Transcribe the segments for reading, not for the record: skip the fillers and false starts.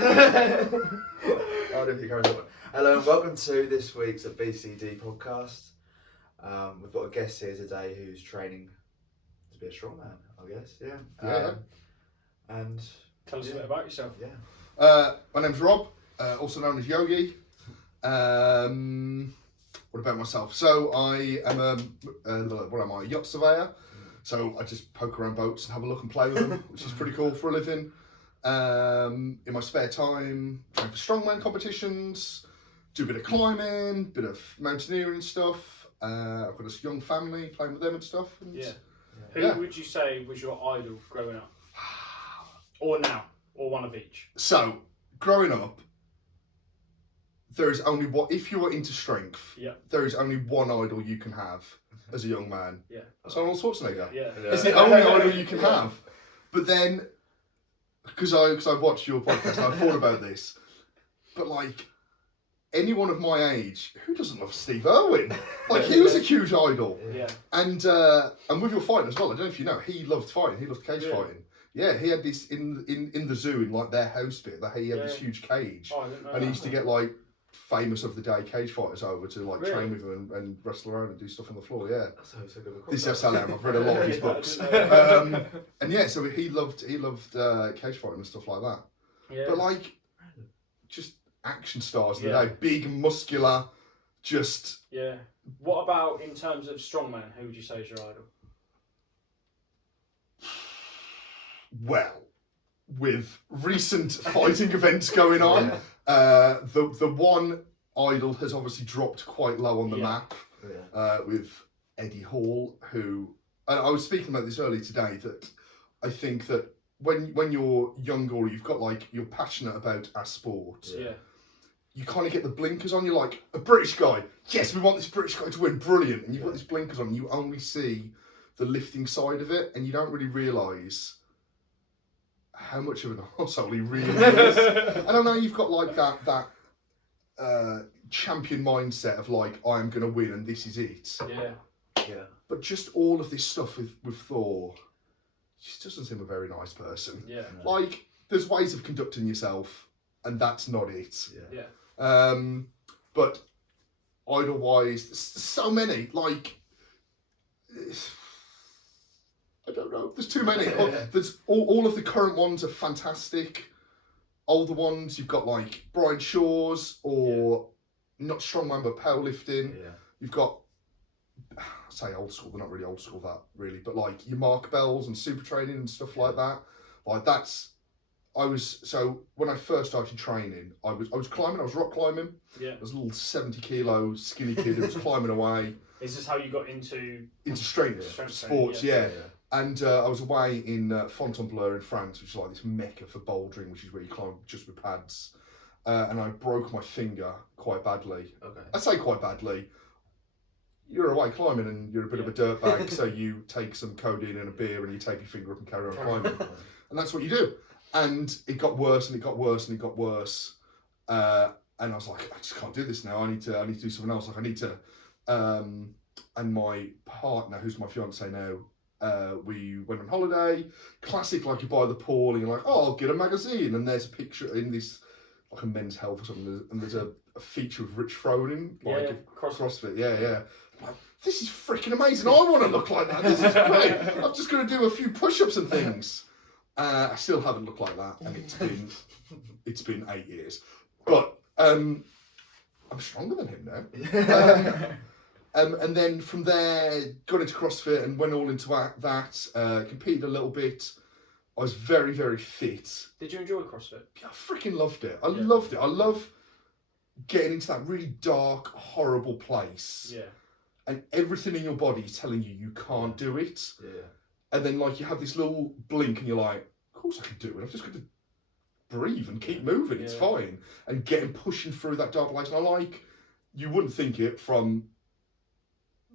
I don't think I remember. Hello and welcome to this week's BCD podcast. We've got a guest here today who's training to be a strongman, I guess. Yeah. And tell us a bit about yourself. Yeah. My name's Rob, also known as Yogi. What about myself? So I am a yacht surveyor. So I just poke around boats and have a look and play with them, which is pretty cool for a living. In my spare time, train for strongman competitions, do a bit of climbing, bit of mountaineering stuff. I've got a young family, playing with them and stuff. And Who would you say was your idol growing up? Or now? Or one of each? So, growing up, there is only one, if you are into strength, there is only one idol you can have as a young man. Yeah. That's Arnold Schwarzenegger. Yeah. It's the only idol you can have. But then, because I watched your podcast and I thought about this, but like, anyone of my age, who doesn't love Steve Irwin? Like, he was a huge idol. Yeah. And with your fighting as well, I don't know if you know, he loved fighting, he loved cage fighting. Yeah, he had this in the zoo, in like their house bit, that he had this huge cage. Oh, I didn't know and that. he used to get like famous of the day cage fighters over to like train with them and wrestle around and do stuff on the floor. Yeah, this is how I've read a lot of his books. And yeah, so he loved cage fighting and stuff like that. Yeah. But like, just action stars of the day, big, muscular, just. Yeah. What about in terms of strongman? Who would you say is your idol? Well, with recent fighting events going on, the one idol has obviously dropped quite low on the map with Eddie Hall, who, and I was speaking about this earlier today, that I think that when you're younger or you're passionate about our sport, you kind of get the blinkers on. You're like, a British guy, yes, we want this British guy to win, brilliant. And you've got these blinkers on, and you only see the lifting side of it, and you don't really realise how much of an arsehole he really is. I don't know, you've got like that champion mindset of like, I am going to win and this is it. Yeah. But just all of this stuff with Thor, he just doesn't seem a very nice person. Yeah. Like, there's ways of conducting yourself, and that's not it. Yeah. But idol-wise, so many, like, I don't know. There's too many. There's all of the current ones are fantastic. Older ones, you've got like Brian Shaw's, or not strongman but powerlifting. Yeah. You've got, I say old school, they're not really old school that really, but like your Mark Bells and super training and stuff like that. Like so when I first started training, I was climbing. I was rock climbing. Yeah. I was a little 70 kilo skinny kid who was climbing away. Is this how you got into strength sports? Yeah. And I was away in Fontainebleau in France, which is like this mecca for bouldering, which is where you climb just with pads. And I broke my finger quite badly. Okay. I say quite badly. You're away climbing and you're a bit of a dirtbag, so you take some codeine and a beer and you tape your finger up and carry on climbing. And that's what you do. And it got worse and it got worse and it got worse. And I was like, I just can't do this now. I need to do something else. Like I need to. And my partner, who's my fiance now, we went on holiday. Classic, like you buy the pool and you're like, oh, I'll get a magazine, and there's a picture in this like a Men's Health or something, and there's a feature of Rich Froning, like CrossFit. Yeah. I'm like, this is freaking amazing. I want to look like that. This is great. I'm just going to do a few push-ups and things. I still haven't looked like that, and it's been 8 years. But I'm stronger than him now. And then from there, got into CrossFit and went all into that, competed a little bit. I was very, very fit. Did you enjoy CrossFit? Yeah, I freaking loved it. I loved it. I love getting into that really dark, horrible place. Yeah. And everything in your body is telling you you can't do it. Yeah. And then like you have this little blink and you're like, of course I can do it. I'm just going to breathe and keep moving. It's fine. And pushing through that dark place. And you wouldn't think it from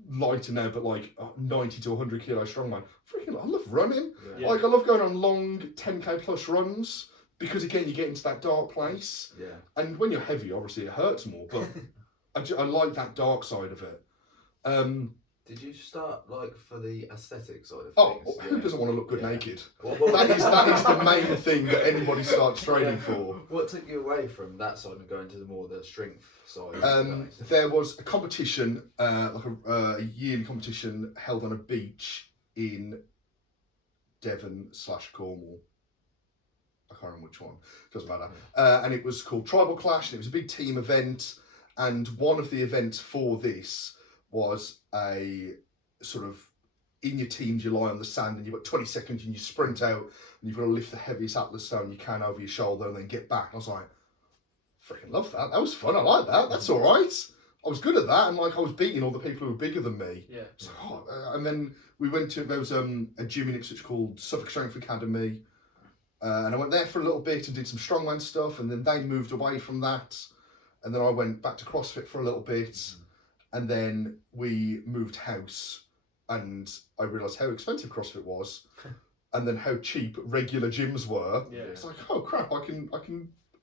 lighter now, but like 90 to 100 kilo strongman. Freaking, I love running. Yeah. Like I love going on long 10k plus runs because again you get into that dark place. Yeah. And when you're heavy, obviously it hurts more. But I like that dark side of it. Did you start like for the aesthetic side of Oh, things? who doesn't want to look good Yeah. naked? What That is the main thing that anybody starts training for. What took you away from that side and going to more the strength side? There was a competition, like a yearly competition held on a beach in Devon/Cornwall. I can't remember which one. Doesn't matter. And it was called Tribal Clash, and it was a big team event. And one of the events for this was a sort of in your teams, you lie on the sand and you've got 20 seconds and you sprint out and you've got to lift the heaviest Atlas stone you can over your shoulder and then get back. I was like, freaking love that. That was fun. I like that. That's all right. I was good at that, and like I was beating all the people who were bigger than me. Yeah. It's like, oh, and then we went to, there was a gym in Ipswich called Suffolk Strength Academy, and I went there for a little bit and did some strongman stuff, and then they moved away from that, and then I went back to CrossFit for a little bit, and then we moved house, and I realised how expensive CrossFit was, and then how cheap regular gyms were. Yeah. It's like, oh crap, I can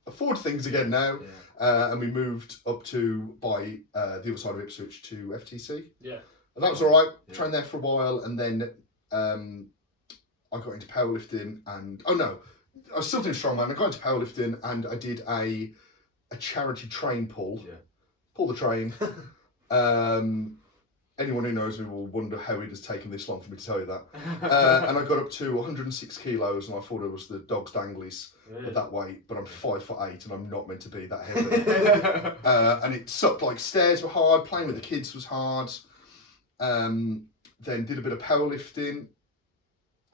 afford things again now. Yeah. And we moved up to by the other side of Ipswich to FTC. Yeah. And that was all right. Yeah. Trained there for a while, and then I got into powerlifting. And I was still doing strongman. I got into powerlifting, and I did a charity train pull. Yeah. Pull the train. Anyone who knows me will wonder how it has taken this long for me to tell you that. And I got up to 106 kilos, and I thought it was the dog's danglies at that weight, but I'm 5'8" and I'm not meant to be that heavy. And it sucked. Like, stairs were hard, playing with the kids was hard. Then did a bit of powerlifting,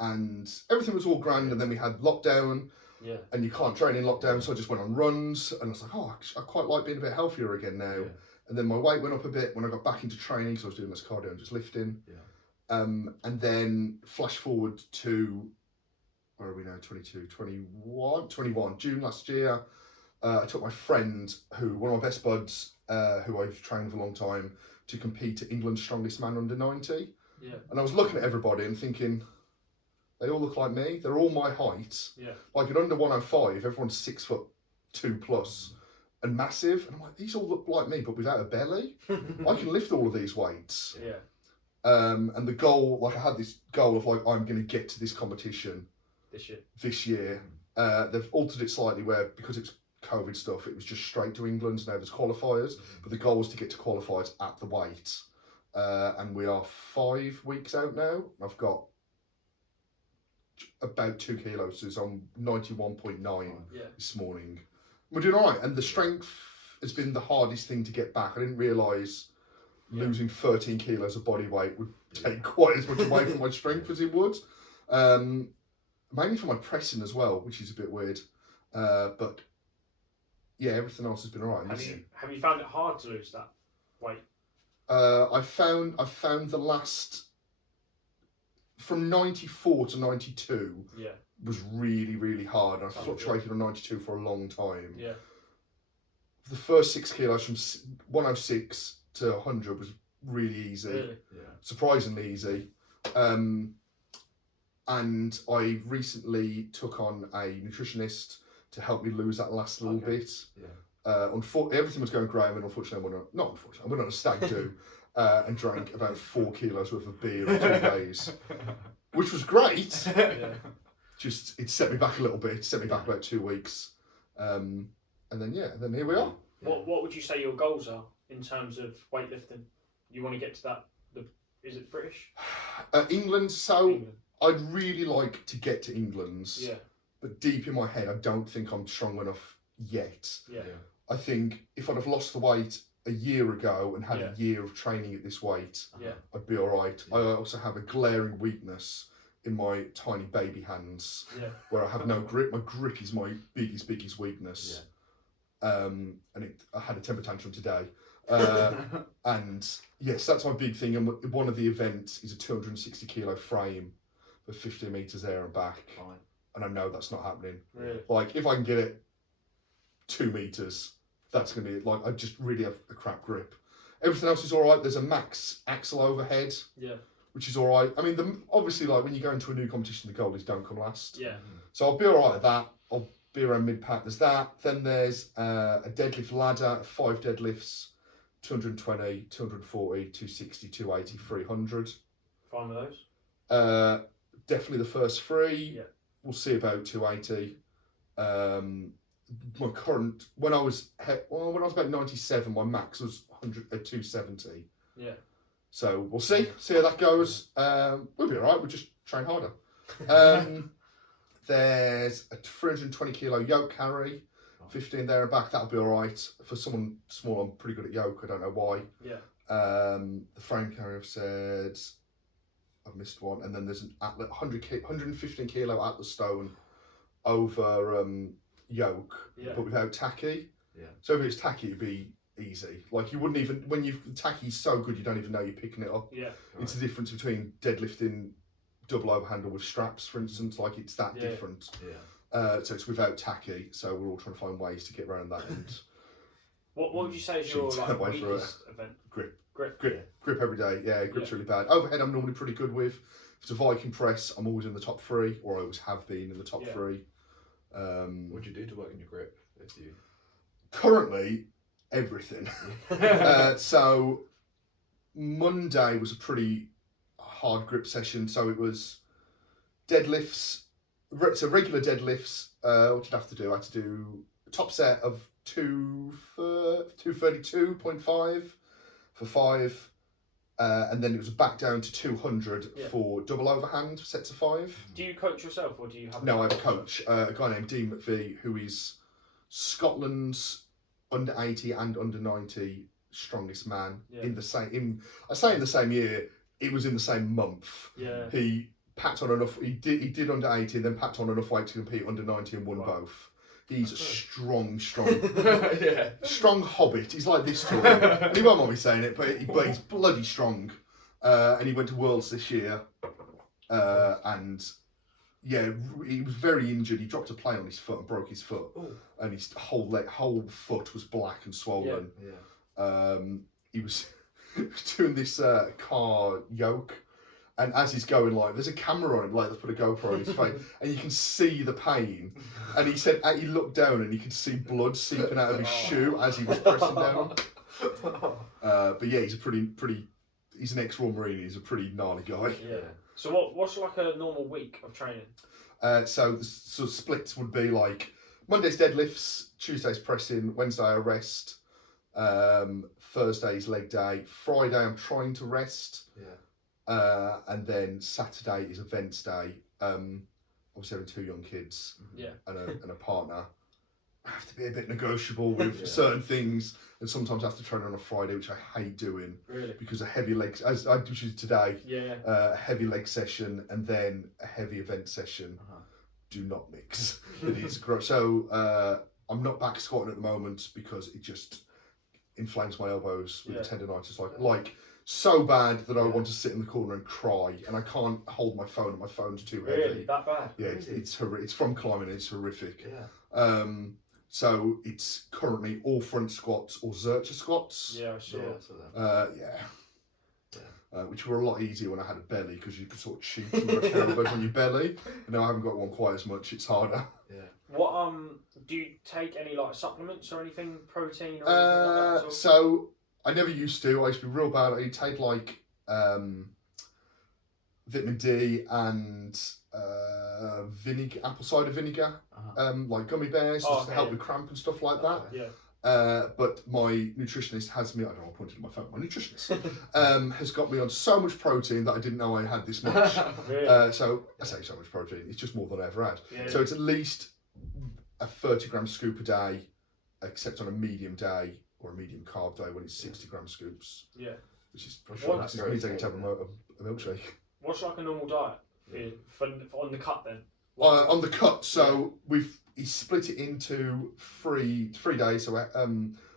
and everything was all grand. And then we had lockdown, Yeah. and you can't train in lockdown, so I just went on runs, and I was like, oh, I quite like being a bit healthier again now. Yeah. And then my weight went up a bit when I got back into training, because I was doing less cardio and just lifting. Yeah. And then flash forward to, where are we now, 21, June last year. I took my friend, one of my best buds, who I've trained for a long time, to compete at England's Strongest Man under 90. Yeah. And I was looking at everybody and thinking, they all look like me. They're all my height. Yeah. Like at under 105, everyone's 6'2" plus and massive. And I'm like, these all look like me, but without a belly. I can lift all of these weights. Yeah. And the goal, like I had this goal of like, I'm going to get to this competition This year. They've altered it slightly where, because it's COVID stuff, it was just straight to England. Now there's qualifiers, but the goal was to get to qualifiers at the weight. And we are 5 weeks out now. I've got about 2 kilos, so I'm 91.9 Yeah. this morning. We're doing all right, and the strength has been the hardest thing to get back. I didn't realise losing 13 kilos of body weight would take quite as much away from my strength as it would. Mainly for my pressing as well, which is a bit weird. But yeah, everything else has been alright. Have you found it hard to lose that weight? I found the last, from 94 to 92 Yeah. was really, really hard. I Sounds fluctuated on 92 for a long time. Yeah. The first 6 kilos from 106 to 100 was really easy. Really? Yeah. Surprisingly easy. And I recently took on a nutritionist to help me lose that last little bit. Yeah. Everything was going great, and unfortunately, I went on a stag do and drank about 4 kilos worth of beer in 2 days, which was great. Yeah. Just, it set me back a little bit, set me back about 2 weeks. And then here we are. What would you say your goals are in terms of weightlifting? You want to get to that, is it British? England, so England. I'd really like to get to England's, Yeah. but deep in my head, I don't think I'm strong enough yet. Yeah. I think if I'd have lost the weight a year ago and had Yeah. a year of training at this weight, Yeah. I'd be all right. I also have a glaring weakness in my tiny baby hands, Yeah. where I have no grip. My grip is my biggest weakness. And I had a temper tantrum today. And yes, that's my big thing. And one of the events is a 260 kilo frame for 50 meters there and back. Fine. And I know that's not happening. Really? Like, if I can get it 2 meters, that's going to be like, I just really have a crap grip. Everything else is all right. There's a max axle overhead, Yeah. which is all right. I mean, obviously, like when you go into a new competition, the goal is don't come last. Yeah. So I'll be all right at that. I'll be around mid pack. There's that. Then there's a deadlift ladder, 5 deadlifts, 220, 240, 260, 280, 300. Fine with those. Definitely the first three. Yeah. We'll see about 280. My current when I was about 97, my max was 270. Yeah. So we'll see how that goes. We'll be all right. We'll just train harder. There's a 320 kilo yoke carry, 15 there and back. That'll be all right for someone small. I'm pretty good at yoke. I don't know why. Yeah. The frame carry, I've said. I've missed one, and then there's an 115 kilo Atlas stone over yoke, but without tacky. Yeah. So if it's tacky, it'd be easy. Like you wouldn't even tacky's so good you don't even know you're picking it up. Yeah. It's the difference between deadlifting double overhandle with straps, for instance. Like it's that different. Yeah. So it's without tacky. So we're all trying to find ways to get around that. And What would you say is your Jeez, wait for weakest event? grip Grip. grip every day. Yeah, grip's really bad. Overhead, I'm normally pretty good with. If it's a Viking press, I'm always in the top 3, or I always have been in the top 3. What do you do to work on your grip? If you Currently, everything. So Monday was a pretty hard grip session. So it was deadlifts. So regular deadlifts. What did I have to do? I had to do a top set of 232.5 for 5. And then it was back down to 200 for double overhand sets of 5. Do you coach yourself, or do you have? No, I have a coach, a guy named Dean McVie, who is Scotland's under 80 and under 90 strongest man in the same. I say in the same year. It was in the same month. Yeah. He packed on enough. He did under 80, and then packed on enough weight to compete under 90 and won both. He's strong. yeah. Strong hobbit. He's like this tall. And he won't mind me saying it, but he's bloody strong. And he went to Worlds this year. And yeah, he was very injured. He dropped a plate on his foot and broke his foot. Ooh. And his whole foot was black and swollen. Yeah. He was doing this car yoke. And as he's going, like, there's a camera on him, like, they put a GoPro on his face, and you can see the pain. And he said, he looked down and he could see blood seeping out of his shoe as he was pressing down. But yeah, he's a pretty, he's an ex-Royal Marine, he's a pretty gnarly guy. Yeah. So what's like a normal week of training? So the splits would be like, Monday's deadlifts, Tuesday's pressing, Wednesday I rest, Thursday's leg day, Friday I'm trying to rest. Yeah. And then Saturday is events day. Obviously having 2 young kids and a partner. I have to be a bit negotiable with certain things, and sometimes I have to train on a Friday, which I hate doing. Really? Because a heavy leg, as I do today, Yeah. a heavy leg session and then a heavy event session do not mix. It is gross. So I'm not back squatting at the moment because it just inflames my elbows with the tendonitis. Like so bad that I want to sit in the corner and cry, and I can't hold my phone, and my phone's too heavy. Really? That bad? Yeah, it's horrific. It's from climbing. It's horrific. Yeah. So it's currently all front squats or Zercher squats. Yeah, I saw. Which were a lot easier when I had a belly, because you could sort of shoot and rush elbows on your belly. And now I haven't got one quite as much. It's harder. Yeah. What do you take any like supplements or anything, protein or anything like that? So I never used to. I used to be real bad. I take like vitamin D and vinegar, apple cider vinegar, like gummy bears, just to help with cramp and stuff like that. Yeah. But my nutritionist has me, I don't know, I pointed at my phone, my nutritionist has got me on so much protein that I didn't know I had this much. Really? So I say so much protein, it's just more than I ever had. Yeah. So it's at least a 30-gram scoop a day, except on a medium day or a medium carb day when it's 60-gram scoops. Yeah. Which is it means I get to have a milkshake. What's like a normal diet for on the cut then? On the cut, so he split it into three days. So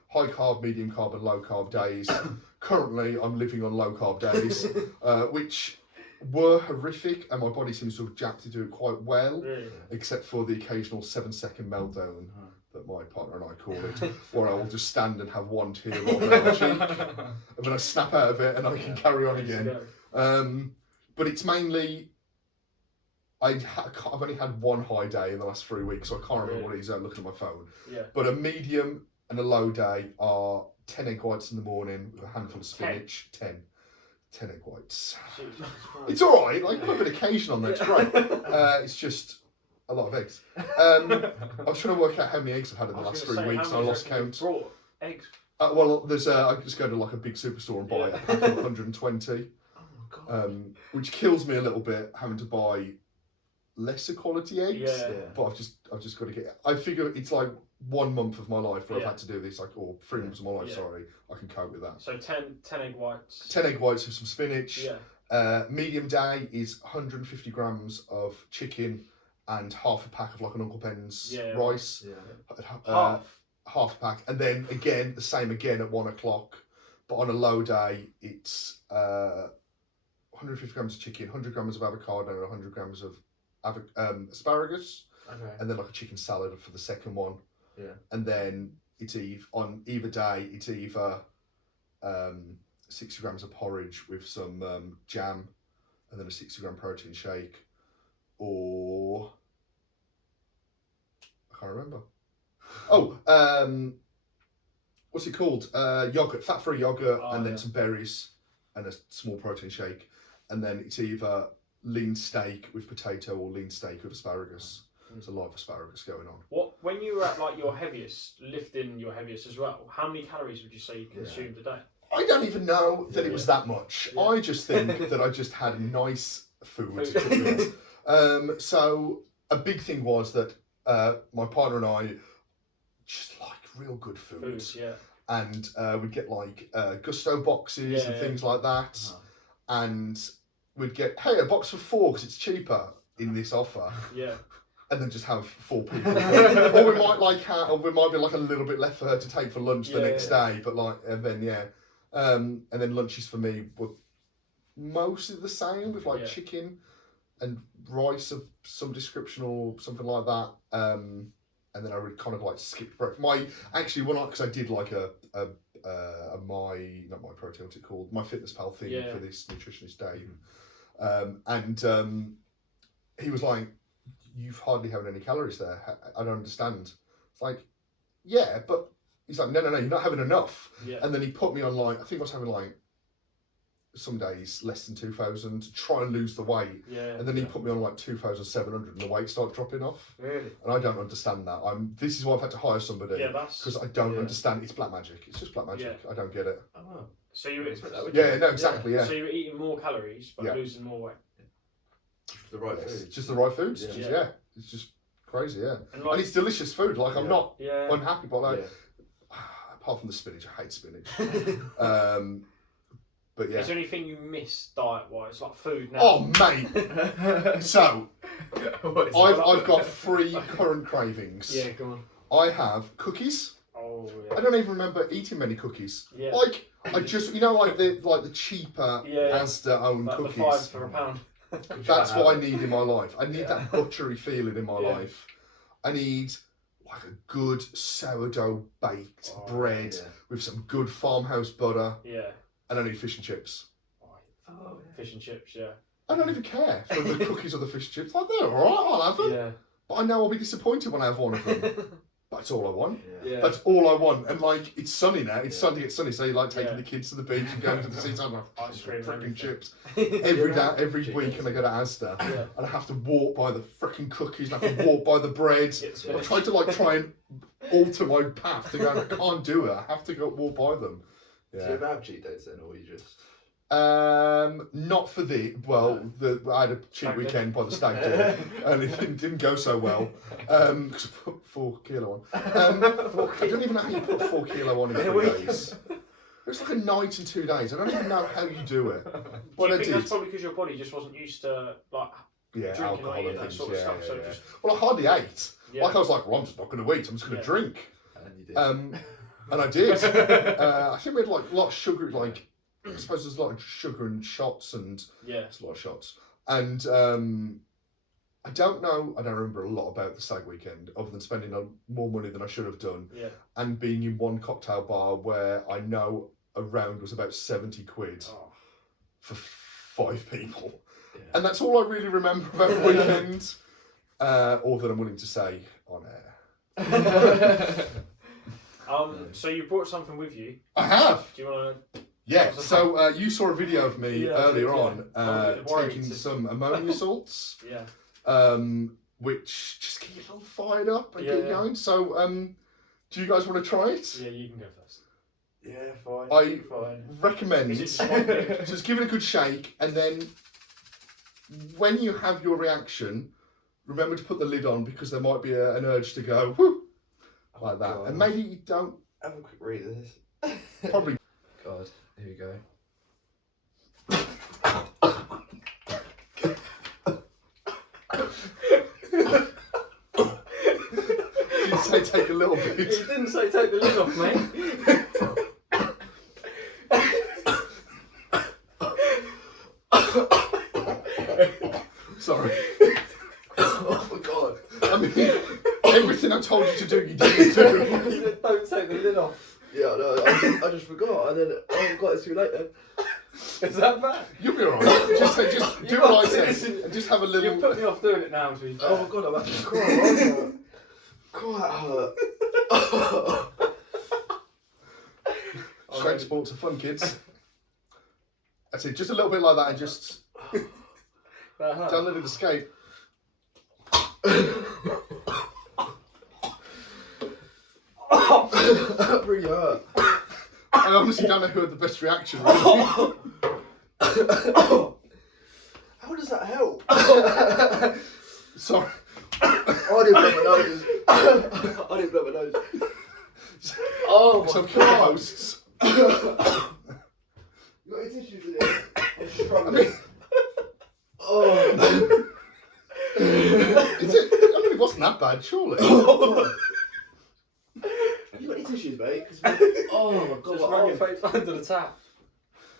high carb, medium carb, and low carb days. Currently, I'm living on low carb days, which were horrific, and my body seems to have adapted to do it quite well, except for the occasional 7-second meltdown that my partner and I call it, where I will just stand and have one tear roll down my cheek, and then I snap out of it and I can carry on again. But it's mainly, I've only had one high day in the last 3 weeks, so I can't remember what it is. I'm looking at my phone. Yeah. But a medium and a low day are 10 egg whites in the morning with a handful of spinach. 10 egg whites. It's all right. Like, put a bit of occasion on there. It's great. It's just a lot of eggs. I was trying to work out how many eggs I've had in the last 3 weeks, and I lost count. Brought eggs. Well, there's I just go to like a big superstore and buy a pack of 120, which kills me a little bit having to buy lesser quality eggs. Yeah. But I've just got to get. I figure it's like 1 month of my life where I've had to do this, like, or 3 months of my life. Sorry, I can cope with that. So 10 egg whites. 10 egg whites with some spinach. Yeah. Medium day is 150 grams of chicken and half a pack of like an Uncle Ben's rice. Yeah. Half a pack, and then again the same again at 1 o'clock. But on a low day, it's 150 grams of chicken, 100 grams of avocado, and 100 grams of asparagus, and then like a chicken salad for the second one. Yeah. And then it's on either day, it's either 60 grams of porridge with some jam, and then a 60-gram protein shake, or I can't remember. What's it called? Yogurt, fat-free yogurt, and then some berries and a small protein shake, and then it's either lean steak with potato or lean steak with asparagus. There's a lot of asparagus going on. When you were at like your heaviest, lifting your heaviest as well, how many calories would you say you consumed a day? I don't even know that it was that much. Yeah. I just think that I just had nice food. So a big thing was that my partner and I just like real good food. And we'd get like Gusto boxes and things like that. And we'd get, hey, a box for 4 because it's cheaper in this offer. Yeah. And then just have 4 people. Or we might be like a little bit left for her to take for lunch the next day. But like, and then lunches for me were mostly the same with like chicken and rice of some description or something like that. And then I would kind of like skip breakfast. Because I did like not my protein, what's it called? My Fitness Pal thing for this nutritionist Dave. And he was like, you've hardly had any calories there. I don't understand. It's like, yeah, but he's like, no, you're not having enough. Yeah. And then he put me on like, I think I was having like some days less than 2,000 to try and lose the weight. Yeah. And then he put me on like 2,700 and the weight started dropping off. Really? And I don't understand that. This is why I've had to hire somebody. Yeah, because I don't understand. It's black magic. It's just black magic. Yeah. I don't get it. Oh, wow. So you were exactly. Yeah. So you were eating more calories but losing more weight. The right food. It's just the right foods. Yeah. It's just crazy. Yeah. And it's delicious food. Like I'm not unhappy, but like apart from the spinach, I hate spinach. But yeah. Is there anything you miss diet-wise, like food now? Oh mate. So I've got 3 current cravings. Yeah, go on. I have cookies. Oh yeah. I don't even remember eating many cookies. Yeah. Like I just like the cheaper Asda owned cookies. The 5 for £1. That's what I need in my life. I need that buttery feeling in my life. I need like a good sourdough baked bread with some good farmhouse butter. Yeah. And I need fish and chips. Fish and chips, yeah. I don't even care for the cookies or the fish and chips. Like, they're alright, I'll have them. Yeah. But I know I'll be disappointed when I have one of them. That's all I want. Yeah. That's all I want. And like, it's sunny now. It's starting to get sunny, so you like taking the kids to the beach and going to the seats. I'm like, ice cream, freaking chips. Every week, and I go to Asda, and I have to walk by the freaking cookies. And I have to walk by the bread. I try and alter my path to go. I can't do it. I have to go walk by them. Yeah. Do you ever have cheat days then, or you just? Not for I had a cheat weekend by the stag do, and it didn't go so well. Because I put 4 kilo on. I don't even know how you put 4 kilo on in 3 days. It was like a night and 2 days. I don't even know how you do it. But I think that's probably because your body just wasn't used to like drinking alcohol and that sort of stuff. Well, I hardly ate. Yeah. Like I was like, well, I'm just not going to eat. I'm just going to drink. And you did. And I did. I think we had like a lot of sugar, like I suppose there's a lot of sugar and shots, and it's a lot of shots. And I don't remember a lot about the stag weekend, other than spending more money than I should have done, and being in one cocktail bar where I know a round was about 70 quid for 5 people, and that's all I really remember about the weekend, or that I'm willing to say on air. So you brought something with you. I have. Do you want to? Yeah. So you saw a video of me Yeah, earlier yeah. on taking some ammonia salts, Yeah. which just get you a little fired up and Yeah, get you yeah. going. So, do you guys want to try it? Yeah, you can go first. Yeah, fine. I fine. recommend Is it just one bit? just give it a good shake, and then when you have your reaction, remember to put the lid on because there might be an urge to go whoo, like that, and maybe you don't. Have a quick read of this. Probably. God, here we go. You say take a little bit. He didn't say take the lid off, mate. Sorry. Oh my God. I mean, everything I told you to do, you didn't do. He said don't take the lid off. Yeah, no, I just forgot, and then God, it's too late then. Is that bad? You'll be alright. Just do You what I are- said and just have a little. You've put me off doing it now, to be fair. Oh my God, I'm actually crying. Quite hurt. Straight sports are fun, kids. That's it. Just a little bit like that, and just That hurt. don't let it escape. That really hurt. I honestly don't know who had the best reaction. Really. How does that help? Sorry. I didn't blow my nose. I didn't blow my nose. Oh my So God. co-hosts. You got any tissues in there? I'm I struggling. mean, Oh. is it? I mean, it wasn't that bad, surely. You got any tissues, mate? Oh my God. Just my run your arm. face under the tap.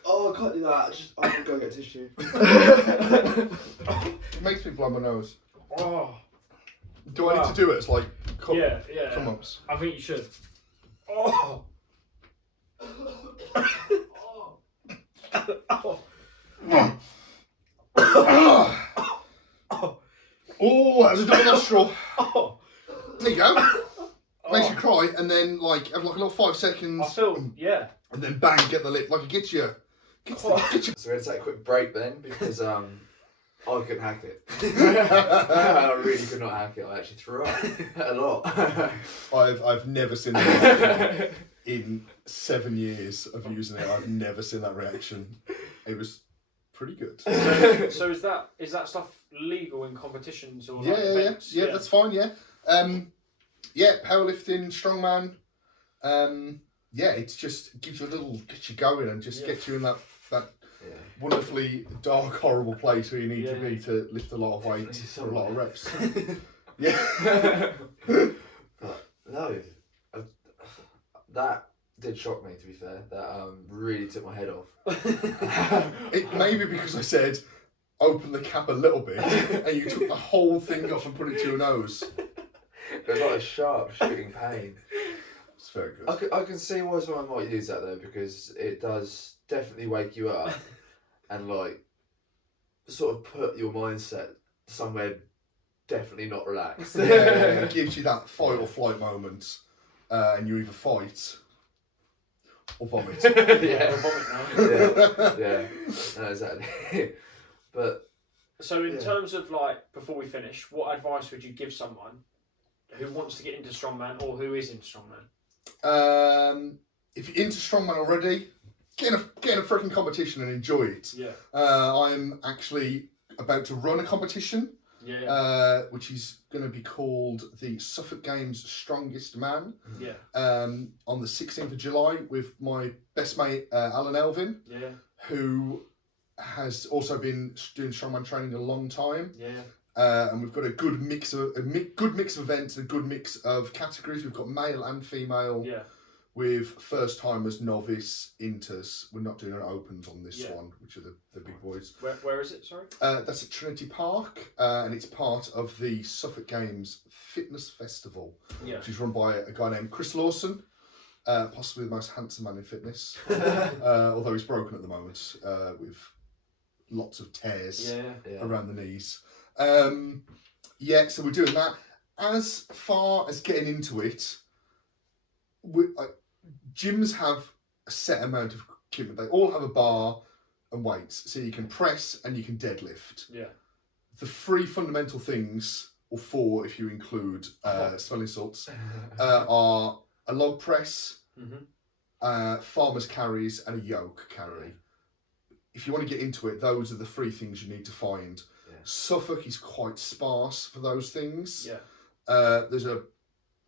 Oh, I can't do that. I can go get tissue. It makes me blow my nose. Oh. Do I need to do it? It's like, Yeah. come on. I think you should. Oh. Oh, that was a double nostril. Oh. There you go. Makes Oh. you cry, and then like have like a little 5 seconds, I feel, yeah. and then bang, get the lip. Like it gets you. So we're going to take a quick break then because I couldn't hack it. I really could not hack it. I actually threw up a lot. I've never seen that in 7 years of using it. I've never seen that reaction. It was pretty good. So is that stuff legal in competitions or Yeah, like yeah, events? yeah. That's fine. Yeah, yeah. Powerlifting, strongman. Yeah, it's just gives you a little, gets you going, and just gets you in that Yeah. wonderfully dark, horrible place where you need to Yeah. be to lift a lot of weight Definitely for a lot of reps. somewhere. Yeah. But no, that did shock me. To be fair, that really took my head off. It may be because I said open the cap a little bit, and you took the whole thing off and put it to your nose. It was like a sharp shooting pain. It's very good. I can see why someone might use that though, because it does definitely wake you up and like sort of put your mindset somewhere definitely not relaxed. Yeah, it gives you that fight or flight moment, and you either fight or vomit. Yeah. Or vomit now. Yeah, no, exactly. But So in Yeah. terms of like, before we finish, what advice would you give someone who wants to get into strongman or who is into strongman? If you're into strongman already, get in a freaking competition and enjoy it. Yeah. I'm actually about to run a competition, Yeah. which is going to be called the Suffolk Games Strongest Man, Yeah. on the 16th of July with my best mate Alan Elvin, Yeah. who has also been doing strongman training a long time. Yeah. And we've got a good mix of events, a good mix of categories. We've got male and female, Yeah. with first timers, novice, inters. We're not doing an opens on this Yeah. one, which are the big boys. Where is it? Sorry. That's at Trinity Park, and it's part of the Suffolk Games Fitness Festival, Yeah. which is run by a guy named Chris Lawson, possibly the most handsome man in fitness, although he's broken at the moment with lots of tears Yeah. around the knees. Yeah, so we're doing that. As far as getting into it, gyms have a set amount of equipment. They all have a bar and weights, so you can press and you can deadlift. Yeah. The 3 fundamental things, or 4 if you include smelling salts, are a log press, farmer's carries, and a yoke carry. If you want to get into it, those are the 3 things you need to find. Yeah. Suffolk is quite sparse for those things. Yeah. There's a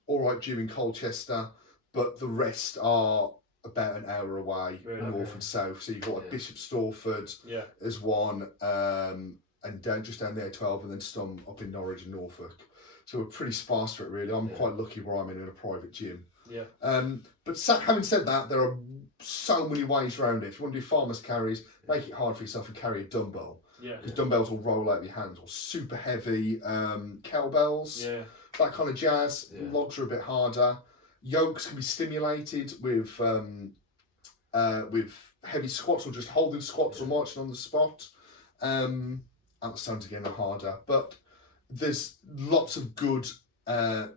alright gym in Colchester, but the rest are about an hour away, north and south. So you've got Bishop Stortford as one, and just down the A12, and then some up in Norwich and Norfolk. So we're pretty sparse for it, really. I'm quite lucky where I'm in a private gym. Yeah. But having said that, there are so many ways around it. If you want to do farmer's carries, make it hard for yourself and carry a dumbbell. Yeah. Because dumbbells will roll out of your hands, or super heavy kettlebells. Yeah. That kind of jazz. Logs are a bit harder. Yokes can be stimulated with heavy squats, or just holding squats or marching on the spot. That sounds again harder, but there's lots of good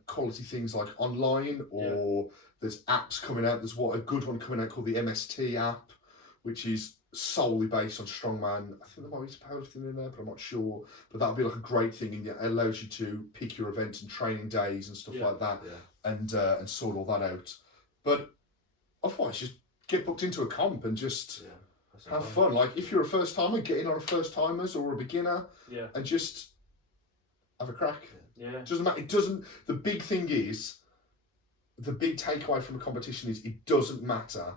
quality things like online, or there's apps coming out. There's a good one coming out called the MST app, which is solely based on strongman. I think there might be some powerlifting in there, but I'm not sure. But that'll be like a great thing, and it allows you to pick your events and training days and stuff like that, and sort all that out. But otherwise, just get booked into a comp and just have fun. Like if you're a first timer, get in on a first timers or a beginner, and just have a crack. Yeah. It doesn't matter. It doesn't. The big thing is, the big takeaway from a competition is it doesn't matter.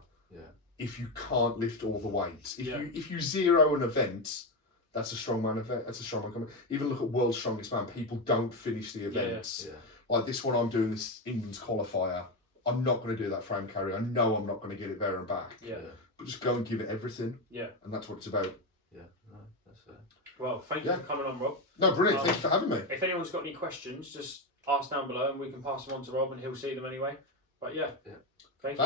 If you can't lift all the weights, if you zero an event, that's a strongman event. That's a strongman competition. Even look at World's Strongest Man. People don't finish the events. Like this one, I'm doing this England's qualifier. I'm not going to do that frame carry. I know I'm not going to get it there and back. But just go and give it everything. And that's what it's about. No, that's fair. Well, thank you for coming on, Rob. No, brilliant. Thanks for having me. If anyone's got any questions, just ask down below and we can pass them on to Rob and he'll see them anyway. But thank you.